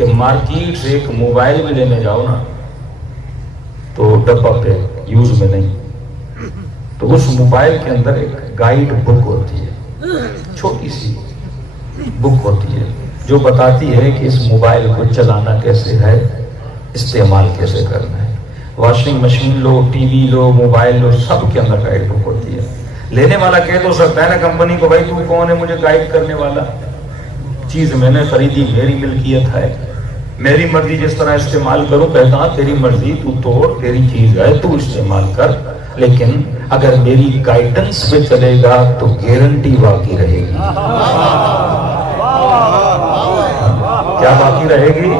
کہ مارکیٹ سے ایک موبائل بھی لینے جاؤ نا تو ڈبہ پہ یوز میں نہیں، تو اس موبائل کے اندر ایک گائیڈ بک ہوتی ہے، چھوٹی سی بک ہوتی ہے جو بتاتی ہے کہ اس موبائل کو چلانا کیسے ہے، استعمال کیسے کرنا ہے۔ واشنگ مشین لو، ٹی وی لو، موبائل لو، سب کے اندر گائیڈ بک ہوتی ہے۔ لینے والا کہہ تو سکتا ہے نا کمپنی کو، بھائی تو کون ہے مجھے گائیڈ کرنے والا، چیز میں نے خریدی، میری ملکیت ہے، میری مرضی جس طرح استعمال کروں، کہتا ہاں تیری مرضی، تو توڑ، تیری چیز ہے، تو استعمال کر، لیکن اگر میری گائیڈنس پہ چلے گا تو گارنٹی باقی رہے گی۔ کیا باقی رہے گی؟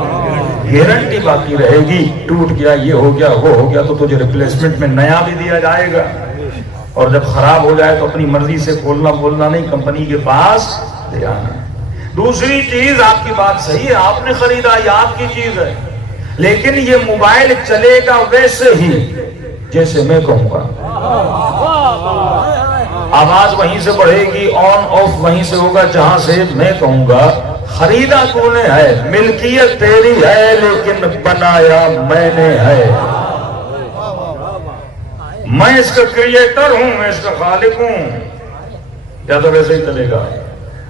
گارنٹی باقی رہے گی۔ ٹوٹ گیا، یہ ہو گیا، وہ ہو گیا، تو تجھے ریپلیسمنٹ میں نیا بھی دیا جائے گا، اور جب خراب ہو جائے تو اپنی مرضی سے کھولنا بولنا نہیں، کمپنی کے پاس لے آنا۔ دوسری چیز، آپ کی بات صحیح ہے، آپ نے خریدا، یہ آپ کی چیز ہے، لیکن یہ موبائل چلے گا ویسے ہی جیسے میں کہوں گا، آواز وہیں سے بڑھے گی، آن آف وہیں سے ہوگا جہاں سے میں کہوں گا۔ خریدا تو نے ہے، ملکیت تیری ہے، لیکن بنایا میں نے ہے، میں اس کا کریٹر ہوں، میں اس کا خالق ہوں، یا تو ویسے ہی چلے گا۔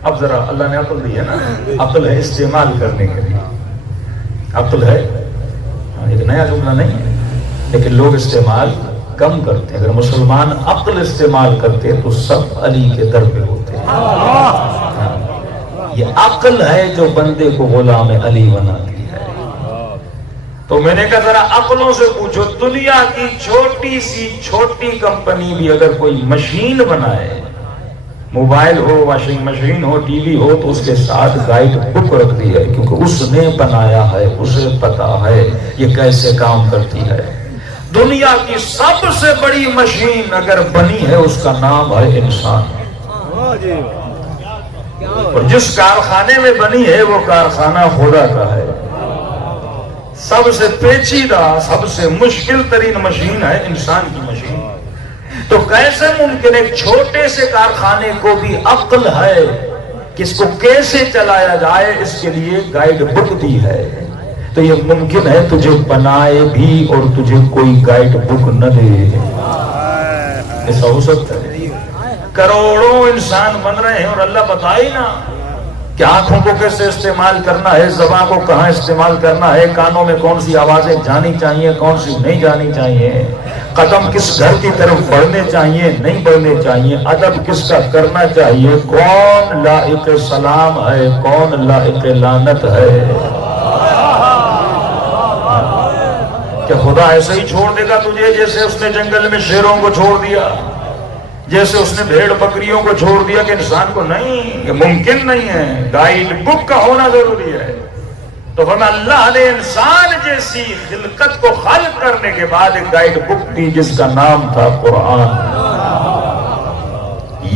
اب ذرا اللہ نے عقل دی ہے نا، عقل ہے استعمال کرنے کے لیے، عقل ہے، ایک نیا جملہ نہیں ہے، لیکن لوگ استعمال کم کرتے ہیں۔ اگر مسلمان عقل استعمال کرتے تو سب علی کے در پہ ہوتے ہیں۔ یہ عقل ہے جو بندے کو غلام علی بناتی ہے۔ تو میں نے کہا ذرا عقلوں سے پوچھو، دنیا کی چھوٹی سی چھوٹی کمپنی بھی اگر کوئی مشین بنائے، موبائل ہو، واشنگ مشین ہو، ٹی وی ہو، تو اس کے ساتھ گائیڈ بک رکھتی ہے، کیونکہ اس نے بنایا ہے، اسے پتا ہے یہ کیسے کام کرتی ہے۔ دنیا کی سب سے بڑی مشین اگر بنی ہے، اس کا نام ہے انسان، اور جس کارخانے میں بنی ہے وہ کارخانہ خدا کا ہے۔ سب سے پیچیدہ، سب سے مشکل ترین مشین ہے انسان کی مشین۔ تو کیسے ممکن ایک چھوٹے سے کارخانے کو بھی عقل ہے کہ اس کو کیسے چلایا جائے، اس کے لیے گائیڈ بک دی ہے؟ تو یہ ممکن ہے تجھے بنائے بھی اور تجھے کوئی گائیڈ بک نہ دے، ایسا ہو سکتا ہے؟ کروڑوں انسان بن رہے ہیں اور اللہ بتائے نا کہ آنکھوں کو کیسے استعمال کرنا ہے، زبان کو کہاں استعمال کرنا ہے، کانوں میں کون سی آوازیں جانی چاہیے، کون سی نہیں جانی چاہیے، قدم کس گھر کی طرف بڑھنے چاہیے، نہیں بڑھنے چاہیے، ادب کس کا کرنا چاہیے، کون لائق سلام ہے، کون لائق لعنت ہے۔ کہ خدا ایسے ہی چھوڑ دے گا تجھے جیسے اس نے جنگل میں شیروں کو چھوڑ دیا، جیسے اس نے بھیڑ بکریوں کو چھوڑ دیا کہ انسان کو نہیں؟ یہ ممکن نہیں ہے، گائیڈ بک کا ہونا ضروری ہے۔ تو ہمیں اللہ نے انسان جیسی خلقت کو خلق کرنے کے بعد ایک گائیڈ بک دی جس کا نام تھا قرآن۔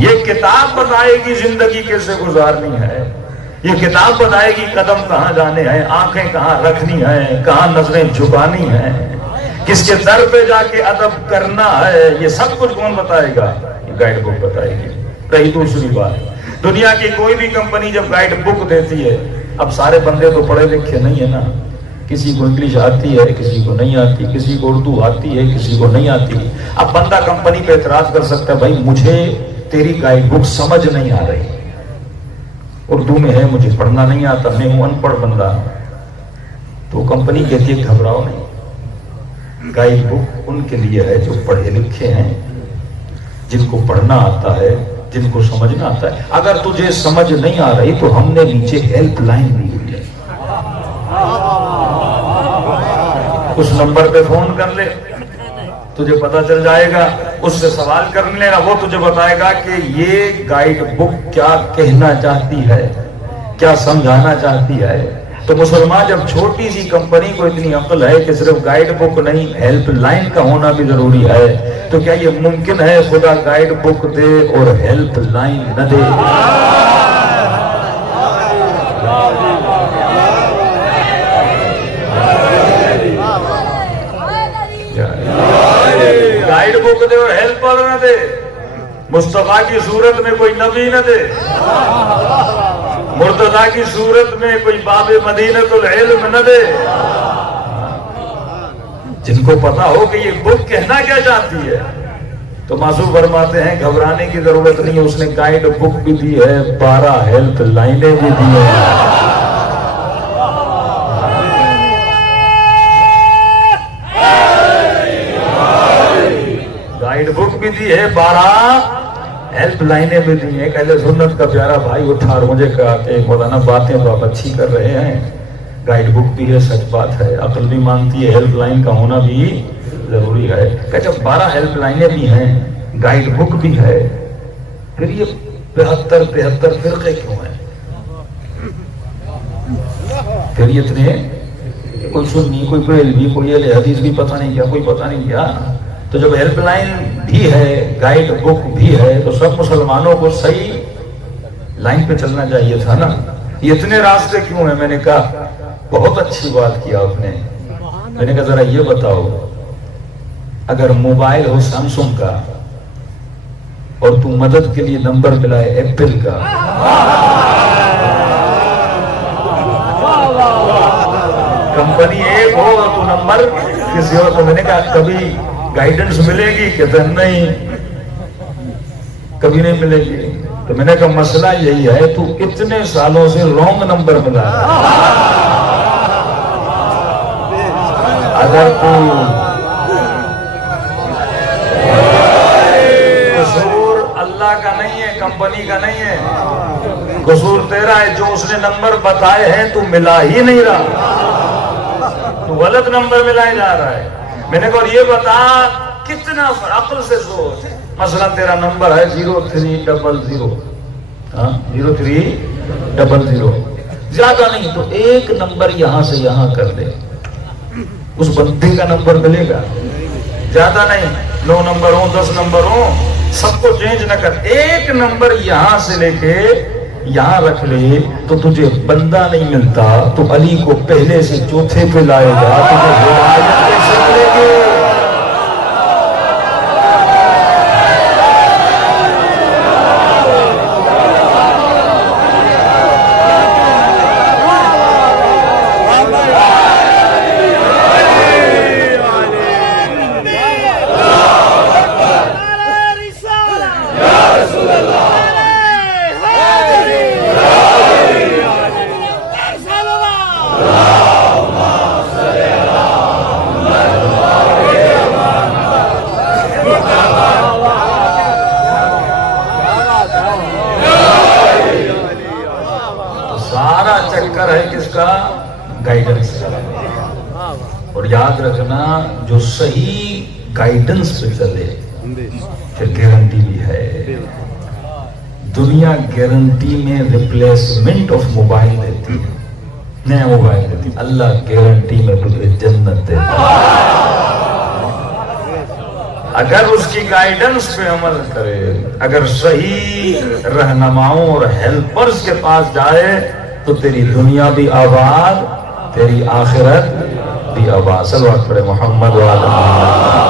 یہ کتاب بتائے گی زندگی کیسے گزارنی ہے، یہ کتاب بتائے گی قدم کہاں جانے ہیں، آنکھیں کہاں رکھنی ہیں، کہاں نظریں جھکانی ہیں، کس کے در پہ جا کے ادب کرنا ہے، یہ سب کچھ کون بتائے گا؟ یہ گائیڈ بک بتائے گی۔ کئی دوسری بات، دنیا کی کوئی بھی کمپنی جب گائیڈ بک دیتی ہے، اب سارے بندے تو پڑھے لکھے نہیں ہیں نا، کسی کو انگلش آتی ہے، کسی کو نہیں آتی، کسی کو اردو آتی ہے، کسی کو نہیں آتی۔ اب بندہ کمپنی پہ اعتراض کر سکتا ہے، بھائی مجھے تیری گائیڈ بک سمجھ نہیں آ رہی، اردو میں ہے، مجھے پڑھنا نہیں آتا، میں ہوں ان پڑھ بندہ۔ تو کمپنی کہتی ہے گھبراؤ نہیں، گائیڈ بک ان کے لیے ہے جو پڑھے لکھے ہیں، جن کو پڑھنا آتا ہے، جن کو سمجھنا آتا ہے۔ اگر تجھے سمجھ نہیں آ رہی تو ہم نے نیچے ہیلپ لائن دی ہوئی ہے، اس نمبر پہ فون کر لے، تجھے پتا چل جائے گا، اس سے سوال کر لینا، وہ تجھے بتائے گا کہ یہ گائیڈ بک کیا کہنا چاہتی ہے، کیا سمجھانا چاہتی ہے۔ تو مسلمان جب چھوٹی سی کمپنی کو اتنی عقل ہے کہ صرف گائیڈ بک نہیں، ہیلپ لائن کا ہونا بھی ضروری ہے، تو کیا یہ ممکن ہے خدا گائیڈ بک دے اور ہیلپ لائن نہ دے؟ گائیڈ بک دے اور ہیلپر نہ دے، مصطفیٰ کی صورت میں کوئی نبی نہ دے، مرتضیٰ کی صورت میں کوئی باب مدینۃ العلم نہ دے، جن کو پتا ہو کہ یہ بک کہنا کیا چاہتی ہے۔ تو معصوم فرماتے ہیں گھبرانے کی ضرورت نہیں، اس نے گائیڈ بک بھی دی ہے، 12 ہیلپ لائنیں بھی دی ہیں۔ گائیڈ بک بھی دی ہے، 12 ہیلپ لائنیں بھی دی ہیں۔ ایک اہل سنت کا پیارا بھائی اٹھا اور مجھے کہا کہ مولانا باتیں تو آپ اچھی کر رہے ہیں، گائیڈ بک بھی ہے، سچ بات ہے، عقل بھی مانتی ہے ہیلپ لائن کا ہونا بھی ضروری ہے۔ کہ جب 12 ہیلپ لائنیں بھی ہیں، گائیڈ بک بھی ہے، پھر یہ 73 فرقے کیوں ہیں؟ پھر یہ اتنے کوئی سنی، کوئی بریلوی، کوئی اہل حدیث بھی پتہ نہیں کیا، کوئی پتہ نہیں کیا۔ تو جب ہیلپ لائن بھی ہے، گائیڈ بک بھی ہے، تو سب مسلمانوں کو صحیح لائن پہ چلنا چاہیے تھا نا۔ یہ اتنے راستے کیوں ہیں؟ میں نے کہا بہت اچھی بات کیا آپ نے۔ میں نے کہا ذرا یہ بتاؤ، اگر موبائل ہو سیمسنگ کا اور تو مدد کے لیے نمبر ملائے ایپل کا، کمپنی ایک ہو اور تو نمبر کسی اور کو، میں نے کہا کبھی گائیڈنس ملے گی؟ کہتے نہیں، کبھی نہیں ملے گی۔ تو میں نے کہا مسئلہ یہی ہے، تو اتنے سالوں سے رونگ نمبر ملا ہے۔ اگر تو قصور اللہ کا نہیں ہے، کمپنی کا نہیں ہے، قصور تیرا ہے، جو اس نے نمبر بتائے ہیں تو ملا ہی نہیں رہا، تو غلط نمبر ملائے جا رہا ہے۔ میں نے کہا یہ بتا کتنا عقل سے سوچ، مثلا تیرا نمبر ہے 0300، 0300، زیادہ نہیں تو ایک نمبر یہاں سے یہاں کر دے، اس بندے کا نمبر ملے گا۔ زیادہ نہیں، 9 نمبر ہوں، 10 نمبر ہوں، سب کو چینج نہ کر، ایک نمبر یہاں سے لے کے یہاں رکھ لے تو تجھے بندہ نہیں ملتا، تو علی کو پہلے سے چوتھے پہ لائے گا، تجھے ہدایت کیسے ملے گی؟ گائیڈنس کا۔ اور یاد رکھنا جو صحیح گائیڈنس پہ چلے پھر گارنٹی بھی ہے۔ دنیا گارنٹی میں ریپلیسمنٹ آف موبائل دیتی ہے، نیا موبائل دیتی ہے، اللہ گارنٹی میں تجھے جنت دیتا ہے اگر اس کی گائیڈنس پہ عمل کرے، اگر صحیح رہنماؤں اور ہیلپرز کے پاس جائے تو تیری دنیا بھی آباد، تیری آخرت بھی آباد۔ صلوات پڑھے محمد و آل محمد۔